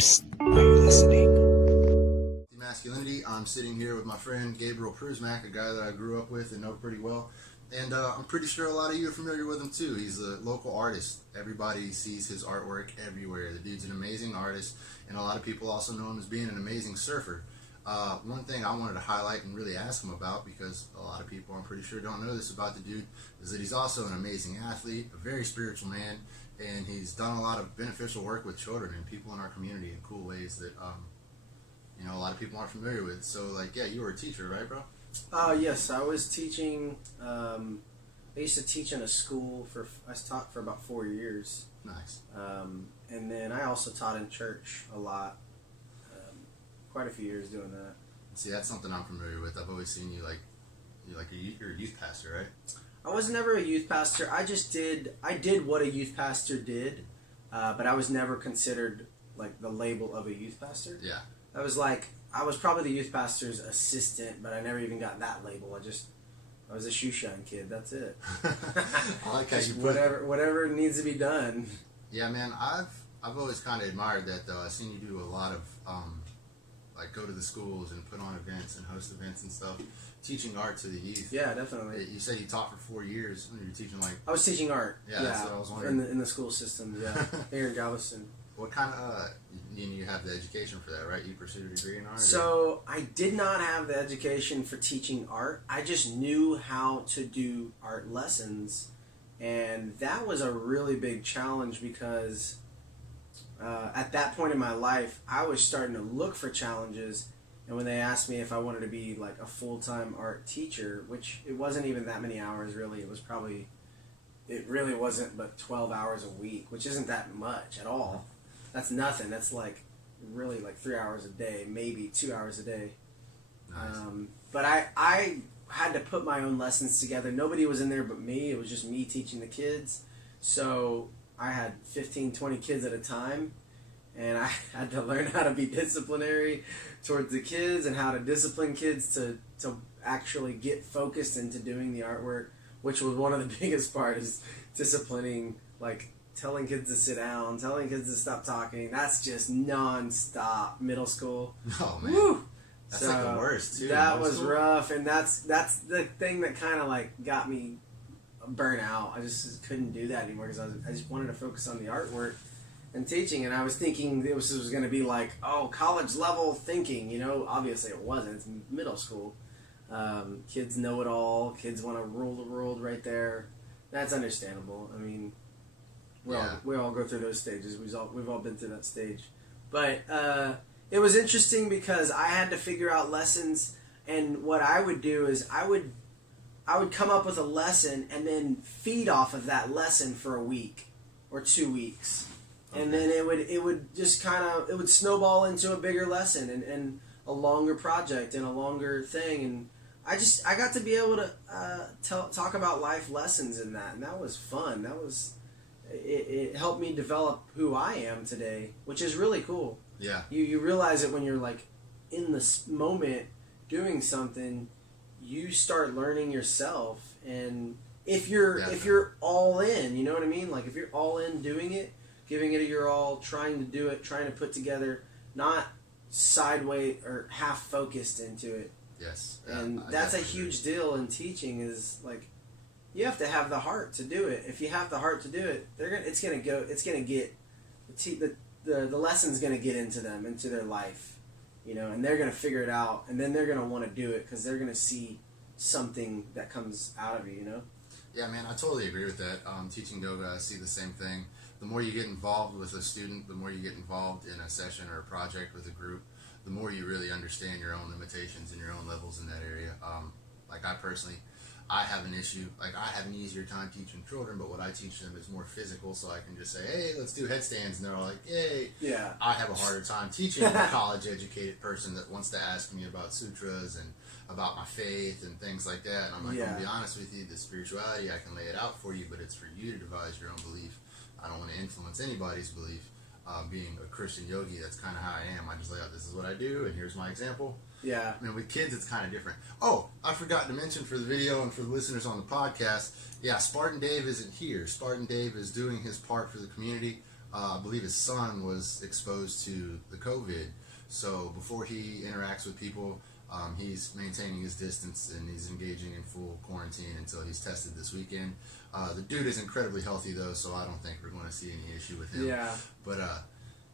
Psst. Are you listening? Healthy Masculinity. I'm sitting here with my friend Gabriel Prusmack, a guy that I grew up with and know pretty well. And I'm pretty sure a lot of you are familiar with him too. He's a local artist. Everybody sees his artwork everywhere. The dude's an amazing artist, and a lot of people also know him as being an amazing surfer. One thing I wanted to highlight and really ask him about, because a lot of people I'm pretty sure don't know this about the dude, is that he's also an amazing athlete, a very spiritual man, and he's done a lot of beneficial work with children and people in our community in cool ways that a lot of people aren't familiar with. So, you were a teacher, right, bro? Yes, I was teaching. I used to teach in a school I taught for about 4 years. Nice. And then I also taught in church a lot. Quite a few years doing that. See, that's something I'm familiar with. I've always seen you you're a youth pastor, right? I was never a youth pastor. I did what a youth pastor did, but I was never considered the label of a youth pastor. Yeah. I was probably the youth pastor's assistant, but I never even got that label. I was a shoe shine kid. That's it. I like how you put whatever needs to be done. Yeah, man. I've always kind of admired that though. I've seen you do a lot of go to the schools and put on events and host events and stuff, teaching art to the youth. Yeah, definitely. You said you taught for 4 years when you were teaching I was teaching art. Yeah, that's what I was wondering. In the school system. Yeah, here in Galveston. What kind of you have the education for that, right? You pursued a degree in art? So I did not have the education for teaching art. I just knew how to do art lessons, and that was a really big challenge because at that point in my life, I was starting to look for challenges. And when they asked me if I wanted to be a full-time art teacher, which it wasn't even that many hours really, it really wasn't but 12 hours a week, which isn't that much at all. That's nothing. That's really 3 hours a day, maybe 2 hours a day. Nice. But I had to put my own lessons together. Nobody was in there but me. It was just me teaching the kids. So I had 15, 20 kids at a time, and I had to learn how to be disciplinary towards the kids and how to discipline kids to actually get focused into doing the artwork, which was one of the biggest parts, is disciplining, telling kids to sit down, telling kids to stop talking. That's just non-stop middle school. Oh, man. Woo! That's the worst, too. That was rough, and that's the thing that kind of got me burnt out. I just couldn't do that anymore because I just wanted to focus on the artwork and teaching, and I was thinking this was going to be college level thinking. Obviously it wasn't. It's middle school. Kids know it all. Kids want to rule the world right there. That's understandable. I mean, we all go through those stages. We've all been through that stage. But it was interesting because I had to figure out lessons, and what I would do is I would come up with a lesson and then feed off of that lesson for a week or 2 weeks. Okay. And then it would just it would snowball into a bigger lesson and a longer project and a longer thing. And I got to be able to talk about life lessons in that, and that was fun. It helped me develop who I am today, which is really cool. Yeah. You realize it when you're in this moment doing something. You start learning yourself, and if you're all in, you know what I mean? If you're all in doing it, giving it your all, trying to do it, trying to put together, not sideways or half focused into it. Yes. And that's a huge deal in teaching is you have to have the heart to do it. If you have the heart to do it, the lesson's going to get into them, into their life. And they're going to figure it out, and then they're going to want to do it because they're going to see something that comes out of you, Yeah, man, I totally agree with that. Teaching yoga, I see the same thing. The more you get involved with a student, the more you get involved in a session or a project with a group, the more you really understand your own limitations and your own levels in that area. I have an issue. I have an easier time teaching children, but what I teach them is more physical, so I can just say, hey, let's do headstands, and they're all like, yay. Yeah. I have a harder time teaching a college-educated person that wants to ask me about sutras and about my faith and things like that. And I'm like, I'm going to be honest with you, the spirituality, I can lay it out for you, but it's for you to devise your own belief. I don't want to influence anybody's belief. Being a Christian yogi, that's kind of how I am. I just lay out, this is what I do, and here's my example. Yeah. With kids, it's kind of different. Oh, I forgot to mention for the video and for the listeners on the podcast, Spartan Dave isn't here. Spartan Dave is doing his part for the community. I believe his son was exposed to the COVID. So before he interacts with people, he's maintaining his distance and he's engaging in full quarantine until he's tested this weekend. The dude is incredibly healthy though, so I don't think we're going to see any issue with him. Yeah. But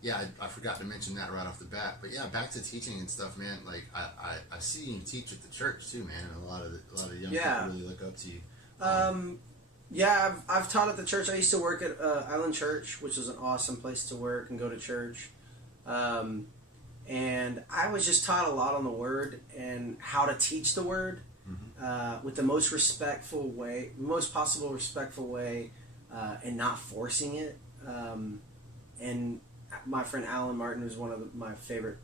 yeah, I forgot to mention that right off the bat. But yeah, back to teaching and stuff, man. Like I see you teach at the church too, man, and a lot of young people really look up to you. Yeah, I've taught at the church. I used to work at Island Church, which was an awesome place to work and go to church. And I was just taught a lot on the Word and how to teach the Word with the most respectful way, most possible respectful way, and not forcing it. And my friend Alan Martin was one of my favorite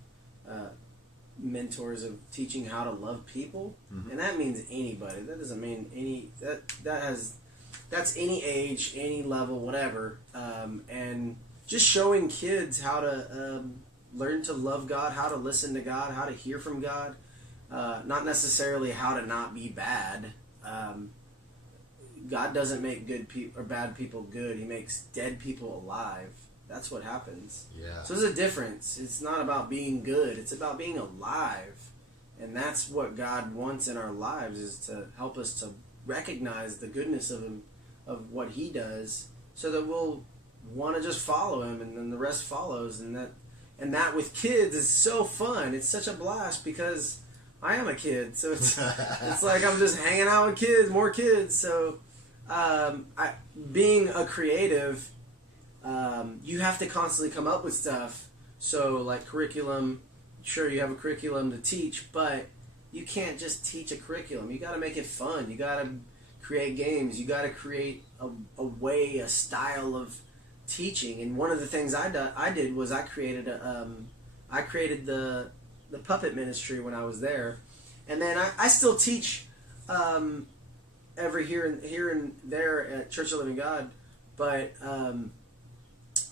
mentors of teaching how to love people, and that means anybody. That doesn't mean any that's any age, any level, whatever. And just showing kids how to learn to love God, how to listen to God, how to hear from God. Not necessarily how to not be bad. God doesn't make good people or bad people good. He makes dead people alive. That's what happens. Yeah. So there's a difference. It's not about being good. It's about being alive. And that's what God wants in our lives, is to help us to recognize the goodness of Him, of what He does, so that we'll want to just follow Him, and then the rest follows. And that with kids is so fun. It's such a blast because I am a kid. So it's like I'm just hanging out with kids, more kids. So being a creative, you have to constantly come up with stuff. So like curriculum, sure, you have a curriculum to teach, but you can't just teach a curriculum. You got to make it fun. You got to create games. You got to create a way, a style of teaching. And one of the things I did was I created the puppet ministry when I was there, and then I still teach every here and there at Church of Living God, but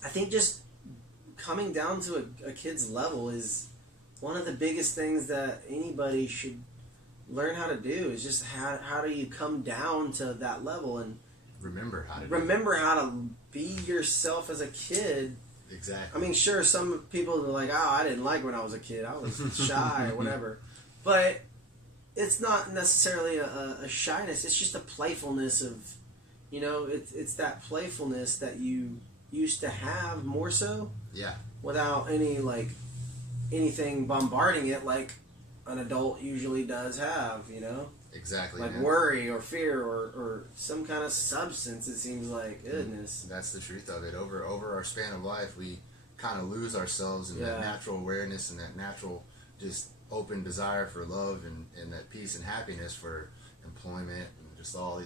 I think just coming down to a kid's level is one of the biggest things that anybody should learn how to do. Is just how do you come down to that level and remember how to be yourself as a kid. Exactly. I mean, sure, some people are like, oh, I didn't like when I was a kid. I was shy or whatever. But it's not necessarily a shyness. It's just a playfulness of, it's that playfulness that you used to have more so. Yeah. Without anything bombarding it like an adult usually does have, Exactly. Like worry or fear or some kind of substance, it seems like. Goodness. That's the truth of it. Over our span of life, we kind of lose ourselves in that natural awareness and that natural just open desire for love and that peace and happiness for employment and just all,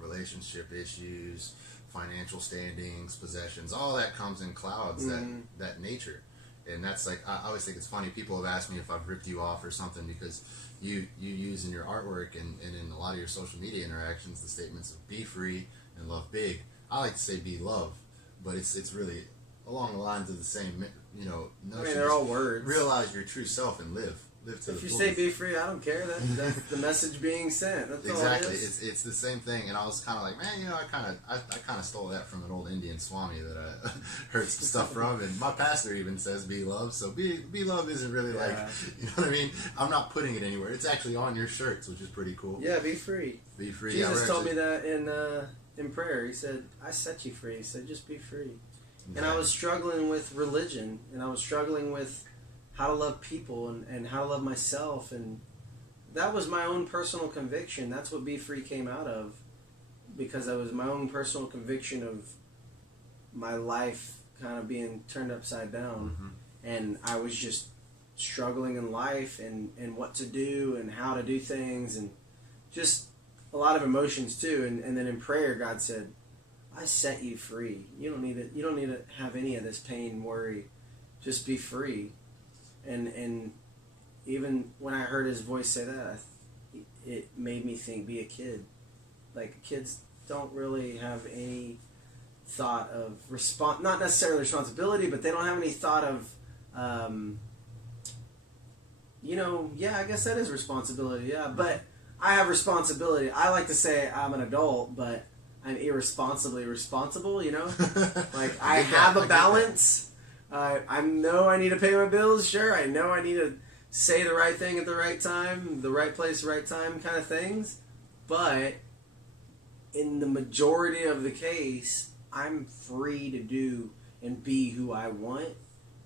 relationship issues, financial standings, possessions, all that comes in clouds, that nature. And that's like, I always think it's funny, people have asked me if I've ripped you off or something because you use in your artwork and in a lot of your social media interactions the statements of be free and love big. I like to say be love, but it's really along the lines of the same, notion. I mean, they're all words. Realize your true self and live to the If you fullest. say be free, I don't care. That's the message being sent. That's Exactly. all it is. It's the same thing, and I was kind of like, man, I kind of stole that from an old Indian Swami that I heard some stuff from, and my pastor even says be love. So be love isn't really like, you know what I mean? I'm not putting it anywhere. It's actually on your shirts, which is pretty cool. Yeah, be free. Be free. Jesus told me that in prayer. He said, "I set you free." He said, "Just be free." Exactly. And I was struggling with religion, and I was struggling with how to love people and how to love myself, and that was my own personal conviction. That's what Be Free came out of, because that was my own personal conviction of my life kind of being turned upside down, and I was just struggling in life and what to do and how to do things, and just a lot of emotions too. And then in prayer, God said, "I set you free. You don't need to have any of this pain, worry. Just be free." And even when I heard His voice say that, it made me think, be a kid. Like, kids don't really have any thought of not necessarily responsibility, but they don't have any thought of, I guess that is responsibility, yeah. But I have responsibility. I like to say I'm an adult, but I'm irresponsibly responsible, you know? Like, I have a balance. I know I need to pay my bills, sure. I know I need to say the right thing at the right time, the right place, right time kind of things. But in the majority of the case, I'm free to do and be who I want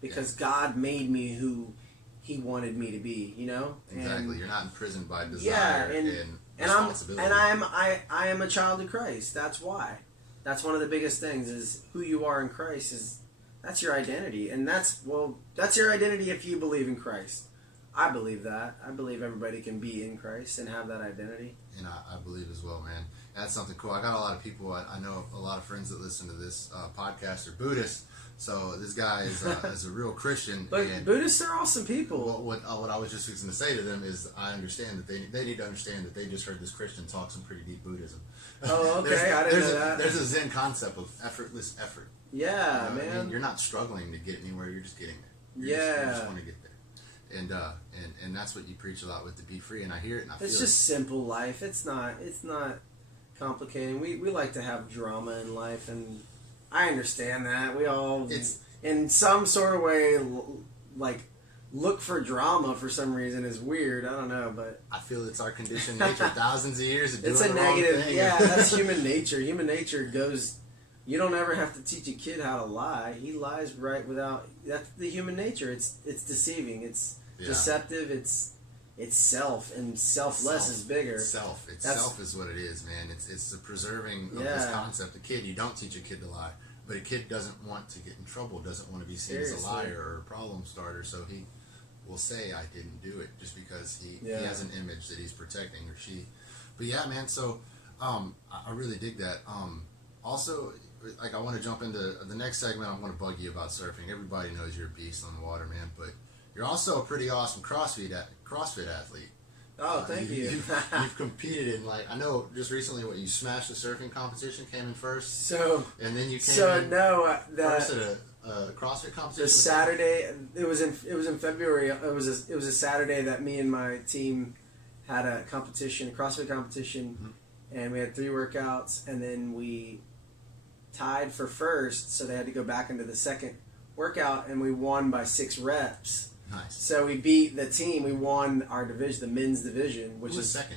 because God made me who He wanted me to be, you know? Exactly. And, You're not imprisoned by desire and responsibility. I am a child of Christ. That's why. That's one of the biggest things is who you are in Christ that's your identity. And that's your identity if you believe in Christ. I believe that. I believe everybody can be in Christ and have that identity. And I believe as well, man. That's something cool. I got a lot of people, I know a lot of friends that listen to this podcast are Buddhists. So this guy is a real Christian. But and Buddhists are awesome people. What I was just going to say to them is I understand that they need to understand that they just heard this Christian talk some pretty deep Buddhism. Oh, okay. I didn't know that. There's a Zen concept of effortless effort. Yeah, you know man. I mean, you're not struggling to get anywhere. You're just getting there. You just want to get there. And that's what you preach a lot with the be free. And I hear it and I feel it. It's just simple life. It's not complicating. We like to have drama in life, and I understand that. We all, in some sort of way, like, look for drama for some reason is weird. I don't know, but I feel it's our conditioned nature. Thousands of years of doing it's a the negative. wrong thing. Yeah, that's human nature. Human nature goes. You don't ever have to teach a kid how to lie. He lies right without. That's the human nature. It's deceiving. It's deceptive. It's self, and selfless is bigger. Self is what it is, man. It's the preserving of this concept. A kid, you don't teach a kid to lie, but a kid doesn't want to get in trouble. Doesn't want to be seen as a liar or a problem starter. So he will say, "I didn't do it," just because he has an image that he's protecting, or she. But yeah, man. So I really dig that. Also, like, I want to jump into the next segment. I want to bug you about surfing. Everybody knows you're a beast on the water, man, but you're also a pretty awesome CrossFit athlete. Oh, thank you. You've competed in, like, I know just recently you smashed the surfing competition, came in first. So, and then you came first at a CrossFit competition. The Saturday, it was in February. It was a Saturday that me and my team had a CrossFit competition, and we had 3 workouts, and then we tied for first, so they had to go back into the second workout, and we won by 6 reps. Nice. So we beat the team. We won our division, the men's division, which was second.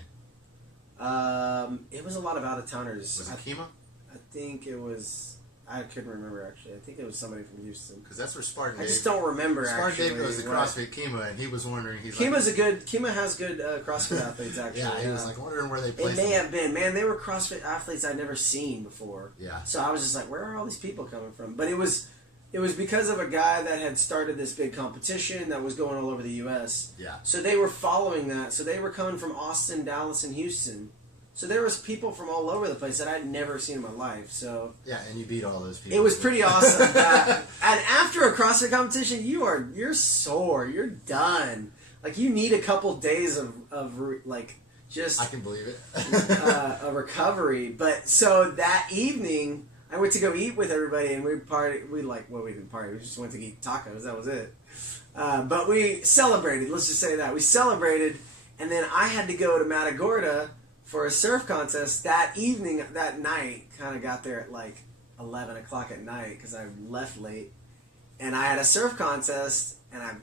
It was a lot of out of towners. Was it Kima? I think it was. I couldn't remember actually. I think it was somebody from Houston. Because that's where Spartan. I just don't remember. Spartan Dave goes to CrossFit Kima, and he was wondering. Kima has good CrossFit athletes actually. Yeah, he was like wondering where they placed. It may have been, man. They were CrossFit athletes I'd never seen before. Yeah. So I was just like, where are all these people coming from? But it was because of a guy that had started this big competition that was going all over the U.S. Yeah. So they were following that. So they were coming from Austin, Dallas, and Houston. So there was people from all over the place that I'd never seen in my life. So yeah, and you beat all those people. It was pretty awesome. And after a CrossFit competition, you're sore. You're done. Like, you need a couple days of like just. I can believe it. A recovery. But so that evening, I went to go eat with everybody, and we didn't party. We just went to eat tacos. That was it. But we celebrated. Let's just say that we celebrated, and then I had to go to Matagorda for a surf contest that evening, that night. Kind of got there at like 11 o'clock at night because I left late. And I had a surf contest, and I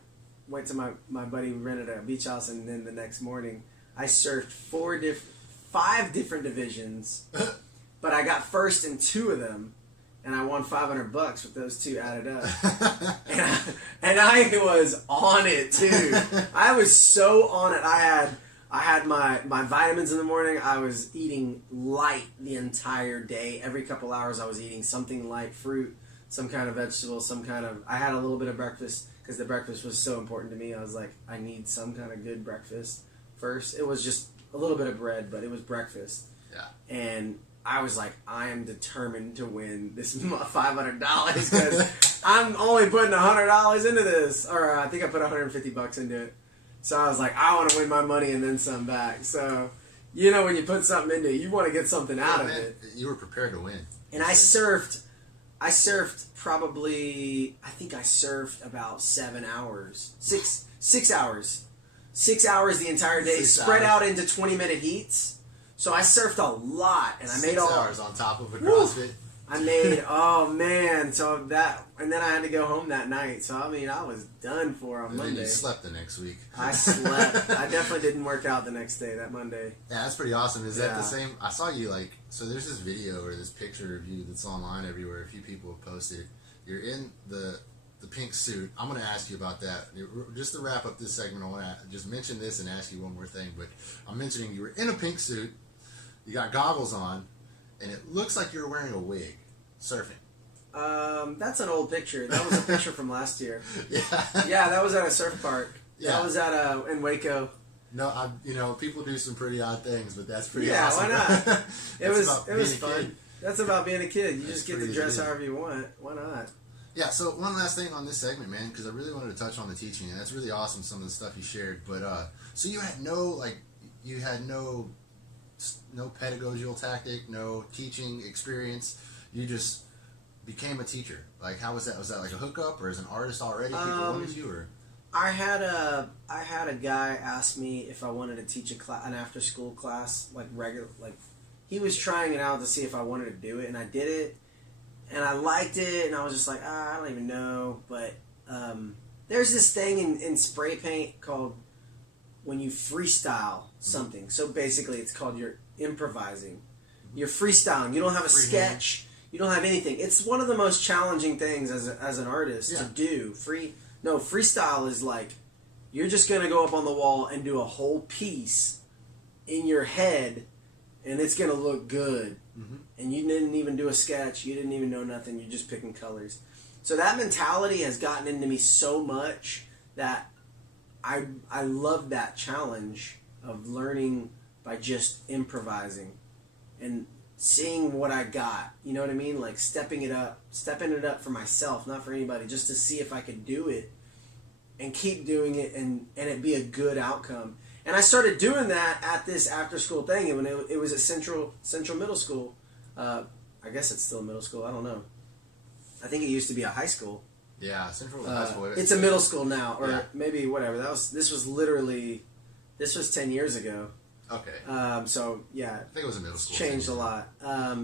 went to my buddy who rented a beach house, and then the next morning I surfed 5 different divisions, but I got first in 2 of them, and I won $500 with those 2 added up. and I was on it too. I was so on it. I had my vitamins in the morning. I was eating light the entire day. Every couple hours I was eating something light, fruit, some kind of vegetable, I had a little bit of breakfast because the breakfast was so important to me. I was like, I need some kind of good breakfast first. It was just a little bit of bread, but it was breakfast. Yeah. And I was like, I am determined to win this $500 because I'm only putting $100 into this. Or I think I put $150 into it. So I was like, I want to win my money and then some back. So, when you put something into it, you want to get something out of it. You were prepared to win. And I surfed probably, I think I surfed about 7 hours. 6 hours. 6 hours the entire day, spread out into 20-minute heats. So I surfed a lot, and I made 6 all hours on top of a CrossFit. I made, oh man, so that, and then I had to go home that night. So I mean, I was done for on And Monday. then you slept the next week. I slept. I definitely didn't work out the next day, that Monday. Yeah, that's pretty awesome. Is that Yeah. the same? I saw you so there's this video or this picture of you that's online everywhere. A few people have posted it. You're in the pink suit. I'm going to ask you about that. Just to wrap up this segment, I want to just mention this and ask you one more thing. But I'm mentioning you were in a pink suit. You got goggles on. And it looks like you're wearing a wig, surfing. That's an old picture. That was a picture from last year. Yeah. Yeah, that was at a surf park. Yeah. That was at in Waco. No, people do some pretty odd things, but that's pretty Yeah, awesome. why not? It was being a fun. kid. That's about being a kid. You That's just get to pretty dress good. however you want. Why not? Yeah, so one last thing on this segment, man, because I really wanted to touch on the teaching, and that's really awesome, some of the stuff you shared. But so you had no pedagogical tactic, no teaching experience. You just became a teacher. Like, how was that? Was that like a hookup, or as an artist already? People wanted you, or? I had a guy ask me if I wanted to teach an after school class, he was trying it out to see if I wanted to do it, and I did it, and I liked it, and I was just like, I don't even know, but there's this thing in spray paint called when you freestyle something. So basically, it's called you're improvising. You're freestyling. You don't have a sketch. You don't have anything. It's one of the most challenging things as an artist to do. Freestyle is like you're just gonna go up on the wall and do a whole piece in your head, and it's gonna look good. Mm-hmm. And you didn't even do a sketch. You didn't even know nothing. You're just picking colors. So that mentality has gotten into me so much that I love that challenge of learning by just improvising and seeing what I got. You know what I mean? Like stepping it up for myself, not for anybody, just to see if I could do it and keep doing it and it be a good outcome. And I started doing that at this after school thing, and when it was at Central Middle School. I guess it's still middle school. I don't know. I think it used to be a high school. Yeah, Central High School. It's a middle school now, or maybe whatever. This was 10 years ago. Okay. So yeah, I think it was a middle school. Changed a lot.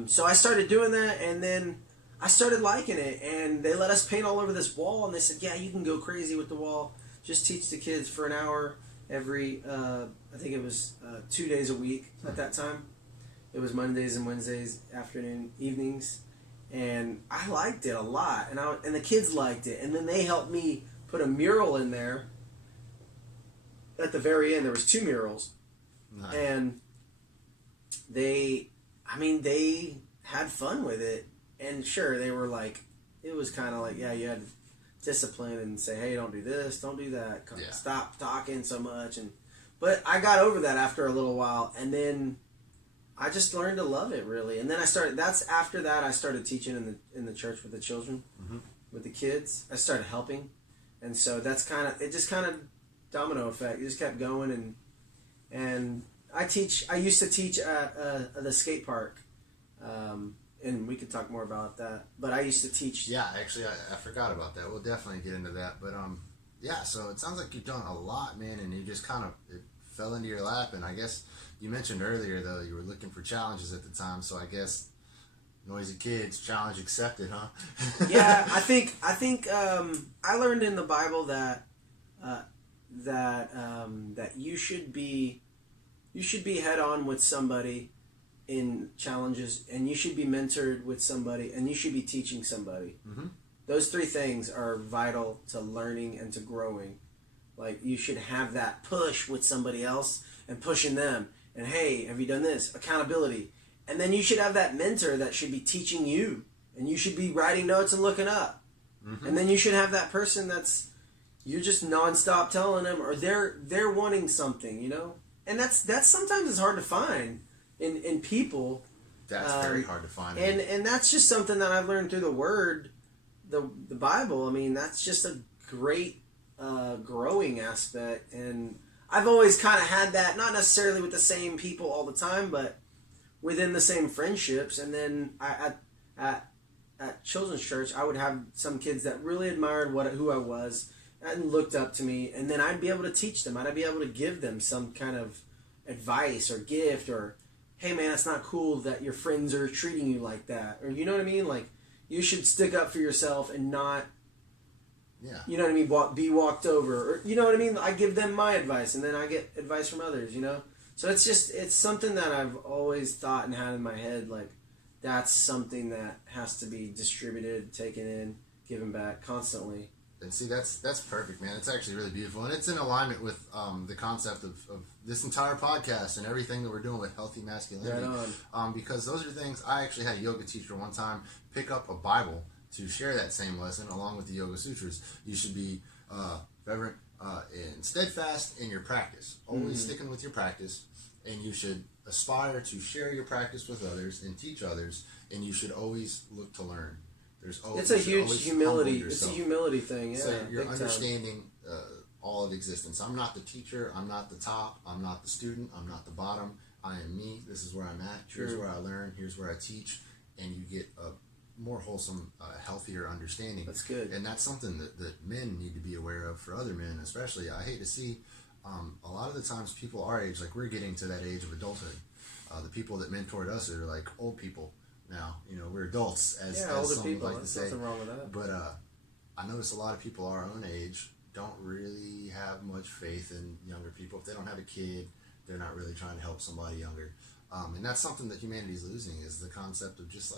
So I started doing that, and then I started liking it. And they let us paint all over this wall, and they said, "Yeah, you can go crazy with the wall. Just teach the kids for an hour every." I think it was 2 days a week at that time. It was Mondays and Wednesdays, afternoon, evenings. And I liked it a lot, and the kids liked it, and then they helped me put a mural in there. At the very end, there was 2 murals, Nice. and they had fun with it, and sure, they were like, it was kind of like, yeah, you had to discipline and say, hey, don't do this, don't do that, stop talking so much, but I got over that after a little while, and then I just learned to love it, really. And then after that I started teaching in the church with the children, with the kids. I started helping. And so that's it just kind of domino effect. It just kept going, and I used to teach at the skate park. And we could talk more about that. But I used to teach. Yeah, actually, I forgot about that. We'll definitely get into that. But yeah, so it sounds like you've done a lot, man, and you just it fell into your lap. And I guess you mentioned earlier, though, you were looking for challenges at the time, so I guess noisy kids, challenge accepted, huh? Yeah, I think I learned in the Bible that you should be head on with somebody in challenges, and you should be mentored with somebody, and you should be teaching somebody. Mm-hmm. Those 3 things are vital to learning and to growing. Like, you should have that push with somebody else and pushing them. And hey, have you done this? Accountability. And then you should have that mentor that should be teaching you. And you should be writing notes and looking up. Mm-hmm. And then you should have that person you're just nonstop telling them, or they're wanting something, you know? And that's sometimes it's hard to find in people. That's very hard to find. And that's just something that I've learned through the Word, the Bible. I mean, that's just a great growing aspect. And I've always kind of had that, not necessarily with the same people all the time, but within the same friendships. And then at children's church, I would have some kids that really admired who I was and looked up to me, and then I'd be able to teach them. I'd be able to give them some kind of advice or gift, or hey man, it's not cool that your friends are treating you like that, or you know what I mean? Like, you should stick up for yourself and not, you know what I mean, be walked over, or you know what I mean? I give them my advice, and then I get advice from others, you know? So it's something that I've always thought and had in my head, like, that's something that has to be distributed, taken in, given back constantly. And see, that's perfect, man. It's actually really beautiful, and it's in alignment with the concept of this entire podcast and everything that we're doing with Healthy Masculinity. Right on. Because those are things. I actually had a yoga teacher one time pick up a Bible to share that same lesson along with the Yoga Sutras. You should be reverent and steadfast in your practice, always sticking with your practice, and you should aspire to share your practice with others and teach others, and you should always look to learn. There's always, it's a huge humility. It's a humility thing. Yeah, so you're understanding all of existence. I'm not the teacher. I'm not the top. I'm not the student. I'm not the bottom. I am me. This is where I'm at. Here's where I learn. Here's where I teach. And you get a more wholesome, healthier understanding. That's good. And that's something that men need to be aware of for other men, especially. I hate to see a lot of the times people our age, like we're getting to that age of adulthood. The people that mentored us are like old people. Now, you know, we're adults, as older some people. would like to say. Nothing wrong with that. But I notice a lot of people our own age don't really have much faith in younger people. If they don't have a kid, they're not really trying to help somebody younger. And that's something that humanity's losing, is the concept of just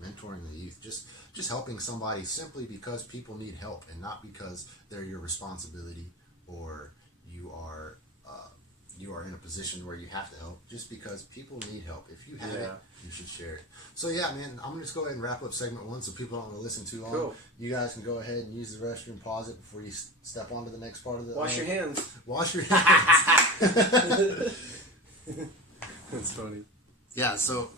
mentoring the youth, just helping somebody simply because people need help, and not because they're your responsibility or you are in a position where you have to help. Just because people need help. If you have it, you should share it. So yeah, man, I'm gonna just go ahead and wrap up segment 1 so people don't want to listen too long. Cool. You guys can go ahead and use the restroom, pause it before you step on to the next part of the... Wash your hands. Wash your hands. That's funny. Yeah, so...